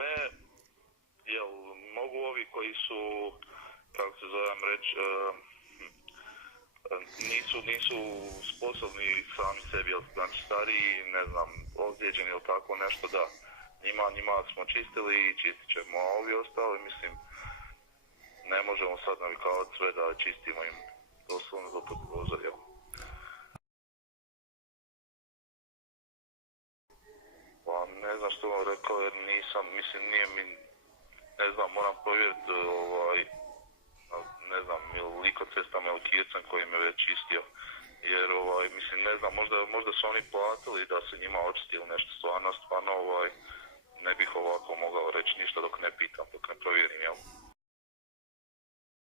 Ne, jel mogu ovi koji su, kako se zovem reći, nisu sposobni sami sebi, jel, znači stariji, ne znam, ozlijeđeni ili tako nešto, da. Njima smo čistili i čistit ćemo, a ovi ostali, mislim, ne možemo sad navikavati sve da čistimo im doslovno do pod prozor, jel. Pa ne znam što vam rekao jer nisam, mislim, nije mi, ne znam, moram provjeriti, ne znam, ili liko cestama ili kircem koji me već čistio. Jer, mislim, ne znam, možda su oni platili da se njima očistili nešto stvarno, ne bih ovako mogao reći ništa dok ne pitam, dok ne provjerim, jel?